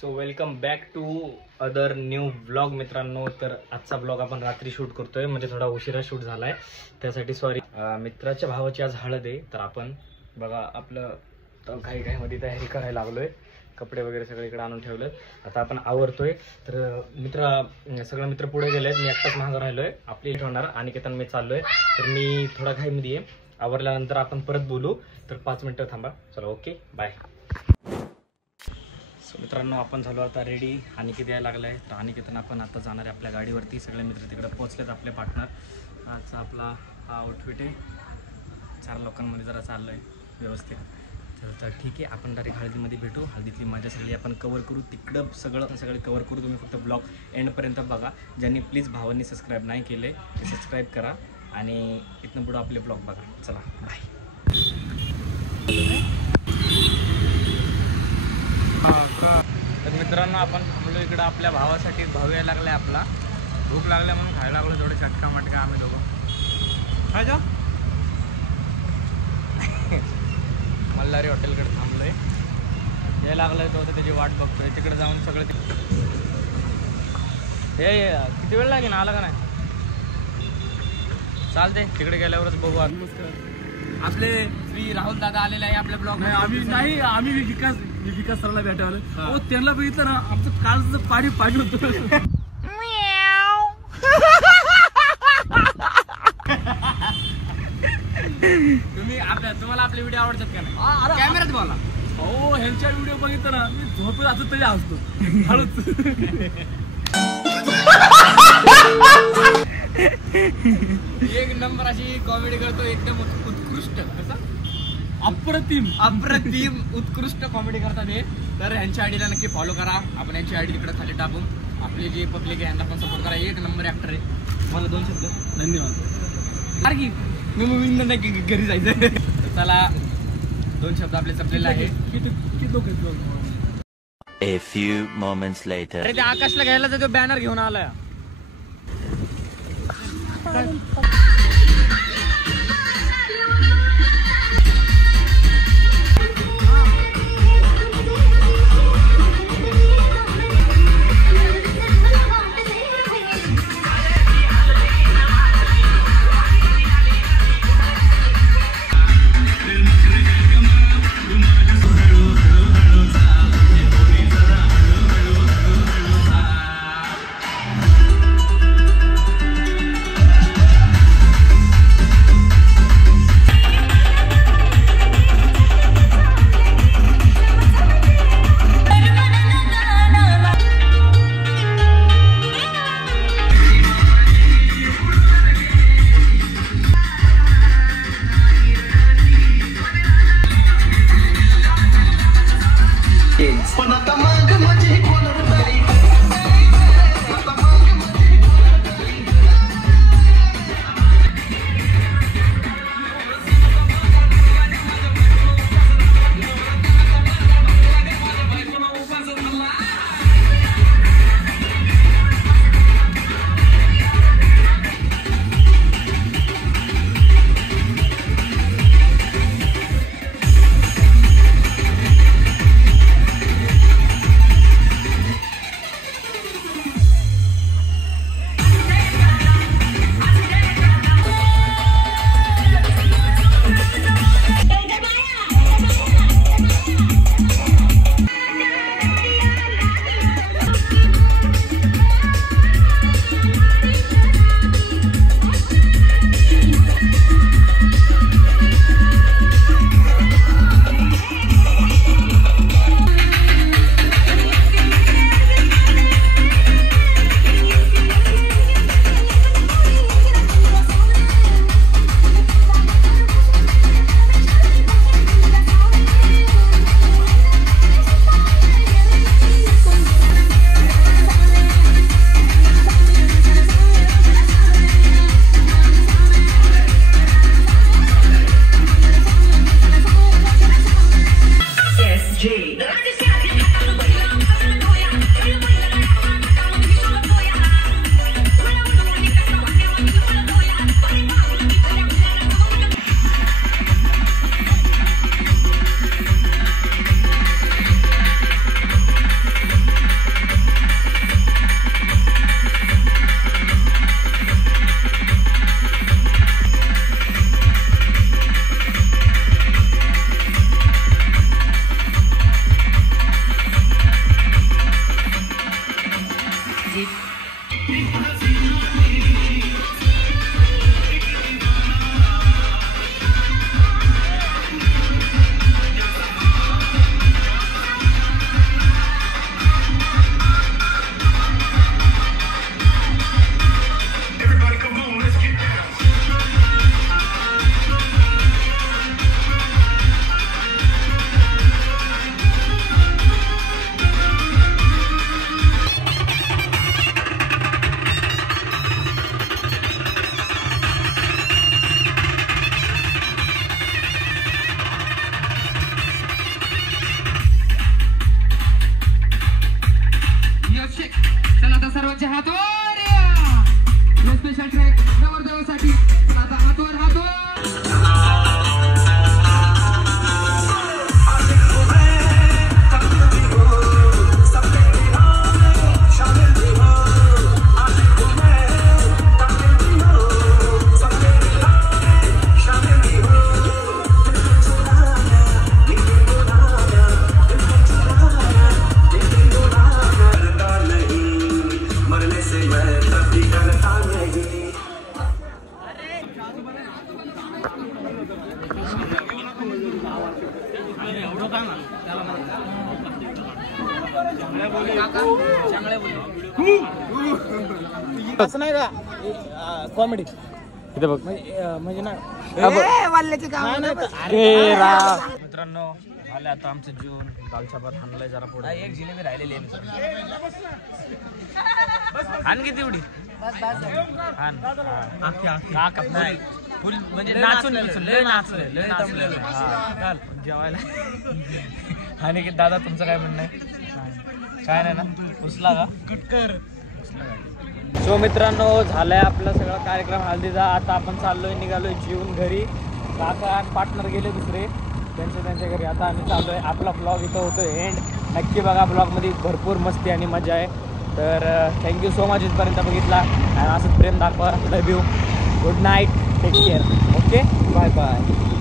So welcome back to other new blog मित्रांनो. तर आजचा ब्लॉग आपण रात्री शूट करतोय, म्हणजे थोडा उशिरा शूट झालाय, त्यासाठी सॉरी. मित्राच्या भावाची आज हळद आहे, तर आपण बघा आपलं काही मध्ये तयारी करायला लागलोय. कपडे वगैरे सगळे इकडे आणून ठेवले. आता आपण आवरतोय. तर सगळे मित्र पुढे गेलेत, मी एकटाच मागं राहिलोय. आपली होणार अनिकेतन मी चाललोय. तर मी थोडा घाईमध्ये आहे. आवरल्यानंतर आपण परत बोलू. तर 5 मिनिटं थांबा. चला ओके बाय. मित्रांनो आपण झालो आता रेडी. अनिकेत यायला लागलाय. तर अनिकेतन आपण आता जाणार आहे आपल्या गाडीवरती. सगळे मित्र तिकडे पोहोचलेत, आपले पार्टनर. आजचा आपला हा आउटफिट आहे. 4 लोकांमध्ये जरा चाललोय व्यवस्थित. तर ठीक आहे, आपण डायरेक्ट हळदीमध्ये भेटू. हळदीतली मजा सगळी आपण कवर करू. तिकडं सगळे कवर करू. तुम्ही फक्त ब्लॉग एंडपर्यंत बघा. ज्यांनी प्लीज भावांनी सबस्क्राईब नाही केले ते सबस्क्राईब करा आणि इथनं पुढं आपले ब्लॉग बघा. चला बाय. तर मित्रांनो आपण थांबलो इकडं आपल्या भावासाठी. भाऊ यायला लागलाय आपला. भूक लागल्या म्हणून खायला लागलो थोडं चटका मटका आम्ही दोघं. काय जा मल्हारी हॉटेलकडे थांबलोय. यायला लागलाय तो, आता त्याची वाट बघतोय. तिकडे जाऊन सगळं हे किती वेळ लागेल आला का नाही? चालते, तिकडे गेल्यावरच बघू. आपले श्री राहुल दादा आलेले आहे आपल्या ब्लॉग. आम्ही विकास सरला भेटायला त्यांना बघितलं ना, आमचं कालचं पाणी होतं. तुम्हाला आपले व्हिडिओ आवडतात का नाही? कॅमेरात बोला. हो, ह्यांच्या व्हिडिओ बघितलं ना, मी झोपेत असं तरी असतो हळूच. एक नंबर अशी कॉमेडी करतो, एकदम उत्कृष्ट. कसं अप्रतिम उत्कृष्ट कॉमेडी करतात हे. तर ह्यांच्या आयडीला नक्की फॉलो करा. आपण यांची आयडी तिकडे खाली टाकून आपले जे पब्लिक आहे यांना पण सपोर्ट करा. एक नंबर ऍक्टर आहे. मला 2 शब्द धन्यवाद. अरे की मी नक्की घरी जायचं. चला 2 शब्द आपले संपलेले आहे. A few moments later. अरे ते आकाशला घ्यायला जातो, बॅनर घेऊन आलाय. सर्वांचे हातवर स्पेशल ट्रॅक नवरदेवासाठी आता हातवर असं नाही का कॉमेडी इथे बघ म्हणजे ना मित्रांनो आले आता आमचं जेवण दालचा भात आणलाय जरा पुढे एक जिलेबी राहिलेली आहे आण किती एवढी फुल म्हणजे नाचून जेवायला आणि की दादा तुमचं काय म्हणणं आहे काय नाही ना उचला का कटकर. सो मित्रांनो झालाय आपला सगळा कार्यक्रम हळदीचा. आता आपण चाललोय निघालोय जेवून घरी. काका पार्टनर गेले दुसरे त्यांच्या घरी. आता आम्ही चाललोय. आपला ब्लॉग इथं होतो एंड. नक्की बघा ब्लॉगमध्ये भरपूर मस्ती आणि मजा आहे. तर थँक्यू सो मच इथपर्यंत बघितला. असंच प्रेम दाखवा. Love you. Good night. Take care. Okay bye bye.